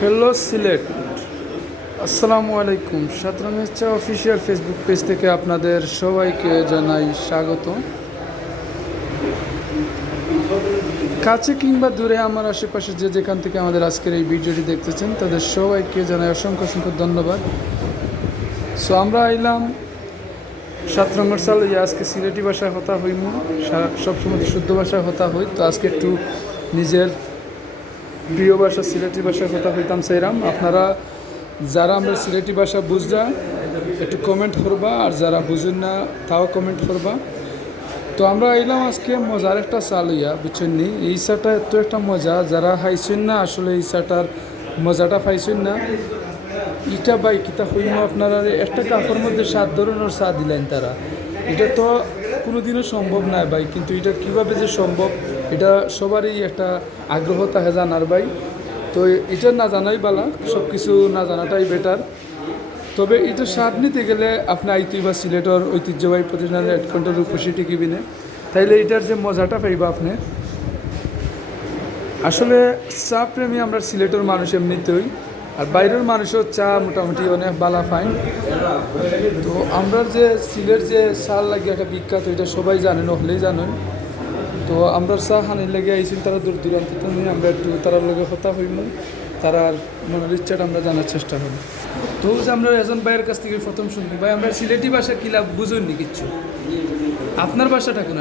Hello Sylhet, আসসালামু আলাইকুম। শতরঞ্জের চা অফিসিয়াল ফেসবুক পেজ থেকে আপনাদের সবাইকে জানাই স্বাগত। কাছে কিংবা দূরে আমার আশেপাশে যে যেখান থেকে আমাদের আজকের এই ভিডিওটি দেখতেছেন তাদের সবাইকে জানাই অসংখ্য অসংখ্য ধন্যবাদ। সো আমরা আইলাম শতরঞ্জের চাল, আজকে সিলেটি ভাষায় হতা হইম, সবসময় শুদ্ধ ভাষায় হতা হই। তো আজকে একটু নিজের প্রিয় ভাষা সিলেটি ভাষায় কথা হইতাম চাইলাম। আপনারা যারা আমরা সিলেটি ভাষা বুঝরা একটু কমেন্ট করবা, আর যারা বুঝেন না তাও কমেন্ট করবা। তো আমরা আইলাম আজকে মজার একটা চাল হইয়া, বুঝছেন নি? এই চাটা এত একটা মজা, যারা খাইছেন না আসলে এই চাটার মজাটা পাইছেন না। ইটা বাই কিতা হইম আপনারা একটা কাপড়ের মধ্যে 7 ধরনের চা দিলেন তারা। এটা তো কোনোদিনও সম্ভব নয় ভাই, কিন্তু এটা কীভাবে যে সম্ভব এটা সবারই একটা আগ্রহ থাকে জানার ভাই। তো এটা না জানাই বালা, সব কিছু না জানাটাই বেটার। তবে এটা স্বাদ নিতে গেলে আপনি আইতেই বা সিলেটের ঐতিহ্যবাহী প্রতিষ্ঠানের একঘণ্টার রূপসী টিকিবিনে, তাইলে এটার যে মজাটা পাইবা আপনি। আসলে চা প্রেমী আমরা সিলেটের মানুষ এমনিতেই, আর বাইরের মানুষও চা মোটামুটি অনেক বালা ফাইন। তো আমরা যে সিলেট যে চা লাগে একটা বিখ্যাত, এটা সবাই জানেন, হলেই জানেন। তো আমরা চা খানির লেগে আইসি, তারা দূর দূরান্ত নিয়ে আমরা একটু তারার লগে কথা হইম, তারার মনের ইচ্ছাটা আমরা জানার চেষ্টা করি। তো যে আমরা এজন ভাইয়ের কাছ থেকে প্রথম শুনবো, ভাই আমরা সিলেটি ভাষা কিলা বুঝুননি কিচ্ছু, আপনার ভাষাটা কোন?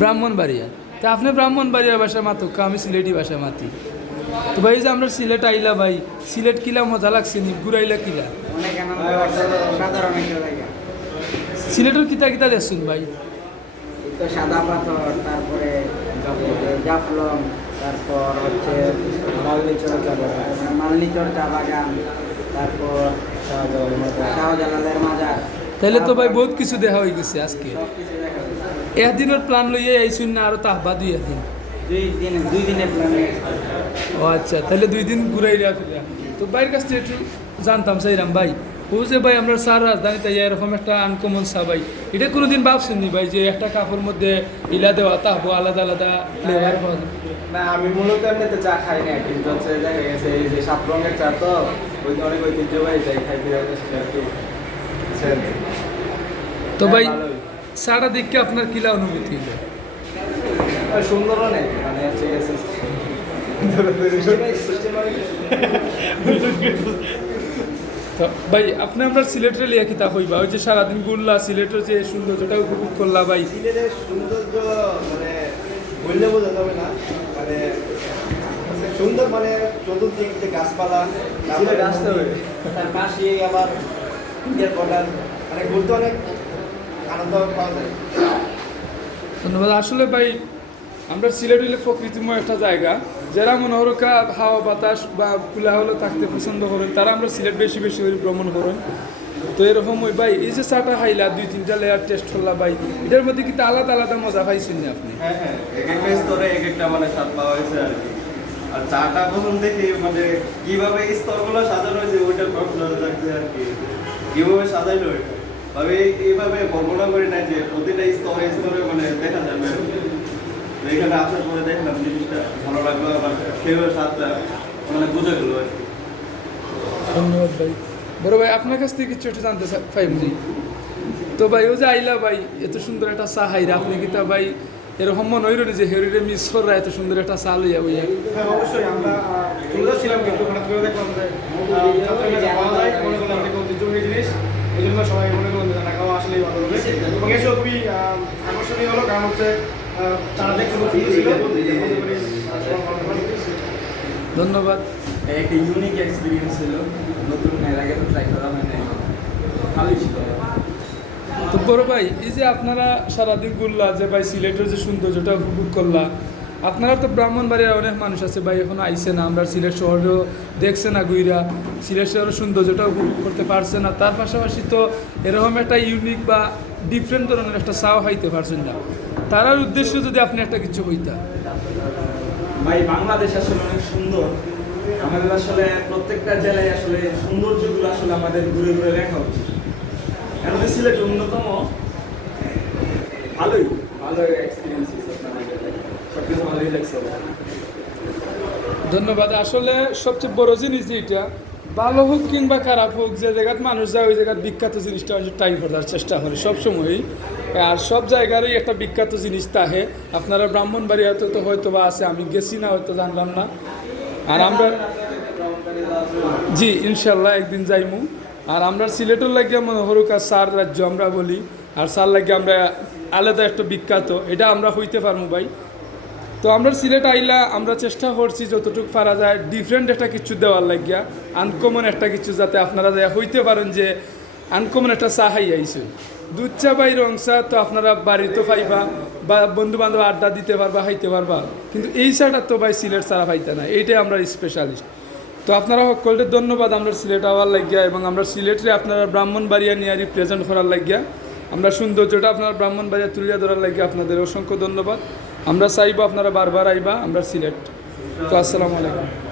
ব্রাহ্মণবাড়িয়া। তা আপনি ব্রাহ্মণবাড়িয়ার ভাষা মাতুক, আমি সিলেটি ভাষা মাতি। তো ভাই যে আমরা সিলেট আইলা, ভাই সিলেট কিলা মজা লাগছে নি, ঘুরাইলা কিলা? সিলেটের কিতা কিতা দেখছেন ভাই? সাদা পাথর, তারপরে জাফলং, তারপর হচ্ছে মালনীচর চা বাগান, তারপর শাহজালালের মাজার। তাহলে তো ভাই বহুত কিছু দেখা হয়ে গেছে আজকে। একদিনের প্ল্যান লইয়ে আইসুন না আরো তাহবা 2 দিন? 2 দিনের প্ল্যান। ও আচ্ছা, তাহলে 2 দিন ঘুরাই রাখলে। তো ভাইয়ের কাছ থেকে একটু জানতাম চাইলাম ভাই, ও যে ভাই আমরা সার রাজধানীতে এরকম একটা আনকমন চা ভাই, এটা কোনোদিন ভাবছেন নি ভাই যে একটা কাপড়ের মধ্যে ইলা দেওয়া তাহবো আলাদা আলাদা ফ্লেভার পাওয়া যায়? না, আমি মূলত এমনিতে চা খাই না, কিন্তু হচ্ছে দেখা গেছে এই যে 7 রঙের চা, তো ওই অনেক ঐতিহ্যবাহী চাই খাইতে একটু। তো ভাই চাটা দেখে আপনার কিলা অনুভূতি হলো? সুন্দর অনেক, মানে হচ্ছে তো ভাই আপনি আমরা সিলেটের লিয়া কিতা হইবা, ওই যে সারাদিন ঘুরলা সিলেটের যে সৌন্দর্যটা উপভোগ করলা ভাই? সিলেটের সৌন্দর্য মানে বললে বোঝা যাবে না, মানে সুন্দর, মানে চতুর্দিক যে গাছপালা, তার পাশে আবার ইন্ডিয়ার বর্ডার, মানে ঘুরতে অনেক আনন্দ পাওয়া যায়। ধন্যবাদ। আসলে ভাই আমরা সিলেট হইলে প্রকৃতিময় একটা জায়গা, যারা মনোহরকা হাওয়া বাতাস বা খোলা হলে থাকতে পছন্দ করেন তারা আমরা সিলেট বেশি বেশি করে ভ্রমণ করেন। তো এরকম ওই ভাই এই যে চাটা খাইলা 2-3টা লেয়ার টেস্ট করলা ভাই, এটার মধ্যে কিন্তু আলাদা আলাদা মজা পাইছেন না আপনি? হ্যাঁ হ্যাঁ, এক একটা স্তরে এক একটা মানে স্বাদ পাওয়া হয়েছে আর কি। আর চাটা প্রথম থেকে মানে কিভাবে স্তরগুলো সাজানো হয়েছে ওইটা কল্পনা থাকছে আর কি, কিভাবে সাজাইলো এটা ভাবে এইভাবে কল্পনা করি না যে প্রতিটা স্তরে স্তরে মানে দেখা যাবে। এখানে আসার পরে দেখলাম জিনিসটা ভালো লাগলো, আবার খেয়ে স্বাদটা মানে বুঝে গেলো আর কি। ধন্যবাদ ভাই। বড় ভাই আপনার কাছ থেকে কিছু একটা জানতে চাই জি। তো ভাই ও যে আইলা ভাই এত সুন্দর একটা চা হাইরা, আপনি কি তা ভাই এরকম মনে হইল যে হেরিরে মিস কররা এত সুন্দর একটা চা লইয়া বইয়া? হ্যাঁ অবশ্যই, আমরা ছিলাম, কিন্তু হঠাৎ করে দেখলাম যে পাওয়া যায়, মনে করলাম যে ঐতিহ্যবাহী জিনিস, এই জন্য সবাই মনে করলাম যে টাকাও আসলেই ভালো হবে। এবং এসব খুবই আকর্ষণীয় হলো, কারণ হচ্ছে তারা দেখতে খুব সুন্দর ছিল। ধন্যবাদ। একটা ইউনিক এক্সপিরিয়েন্স ছিল, নতুন এর আগে তো ট্রাই করা হয় নাই, ভালোই ছিল। তো বড় ভাই এই যে আপনারা সারাদিন ঘুরলা, যে ভাই সিলেটের যে সৌন্দর্যটা উপভোগ করলা, আপনারা তো ব্রাহ্মণবাড়িয়ার অনেক মানুষ আছে ভাই এখনো আইসে না, আমরা সিলেট শহরেও দেখছে না গুইরা, সিলেট শহরের সৌন্দর্যটা উপভোগ করতে পারছে না। তার পাশাপাশি তো এরকম একটা ইউনিক বা ডিফারেন্ট ধরনের একটা চাও খাইতে পারছেন না। তারার উদ্দেশ্য যদি আপনি একটা কিছু হইতা? ভাই বাংলাদেশ আসলে অনেক সুন্দর, আমাদের আসলে প্রত্যেকটা জেলায় আসলে সৌন্দর্যগুলো আসলে আমাদের ঘুরে ঘুরে দেখা উচিত। আমাদের সিলেট অন্যতম ভালো এক্সপিরিয়েন্স। ভালোই লাগছে। ধন্যবাদ। আসলে সবচেয়ে বড় জিনিস যেটা, ভালো হোক কিংবা খারাপ হোক, যে জায়গায় মানুষ যায় ওই জায়গার বিখ্যাত জিনিসটা ট্রাই করার চেষ্টা করে সবসময়ই। আর সব জায়গারই একটা বিখ্যাত জিনিস তাহে। আপনারা ব্রাহ্মণবাড়িয়াতে তো হয়তো বা আছে, আমি গেছি না, হয়তো জানলাম না। আর আমরা জি ইনশাল্লাহ একদিন যাইমু। আর আমরা সিলেটের লাগিয়ে মনে হরুক আর সার রাজ্য আমরা বলি, আর সার লাগিয়ে আমরা আলাদা একটা বিখ্যাত, এটা আমরা হইতে পারবো ভাই। তো আমরা সিলেট আইলা আমরা চেষ্টা করছি যতটুকু পারা যায় ডিফারেন্ট একটা কিছু দেওয়ার লাগিয়া, আনকমন একটা কিছু, যাতে আপনারা যা হইতে পারেন যে আনকমন একটা চা খাই আইসু। দুধ চা বাই রং চা তো আপনারা বাড়িতেও পাইবা, বা বন্ধু বান্ধব আড্ডা দিতে পারবা, খাইতে পারবা, কিন্তু এই চাটা তো ভাই সিলেট ছাড়া পাইতে না, এইটাই আমরা স্পেশালিস্ট। তো আপনারা সকলকে ধন্যবাদ আমরা সিলেট আওয়ার লাগিয়া, এবং আমরা সিলেটে আপনারা ব্রাহ্মণবাড়িয়া নিয়ে রিপ্রেজেন্ট করার লাগিয়া, আমরা সৌন্দর্যটা আপনারা ব্রাহ্মণবাড়িয়া তুলিয়া ধরার লাগিয়া আপনাদের অসংখ্য ধন্যবাদ। আমরা চাইবো আপনারা বারবার আইবা আমরা সিলেট। তো আসসালামু আলাইকুম।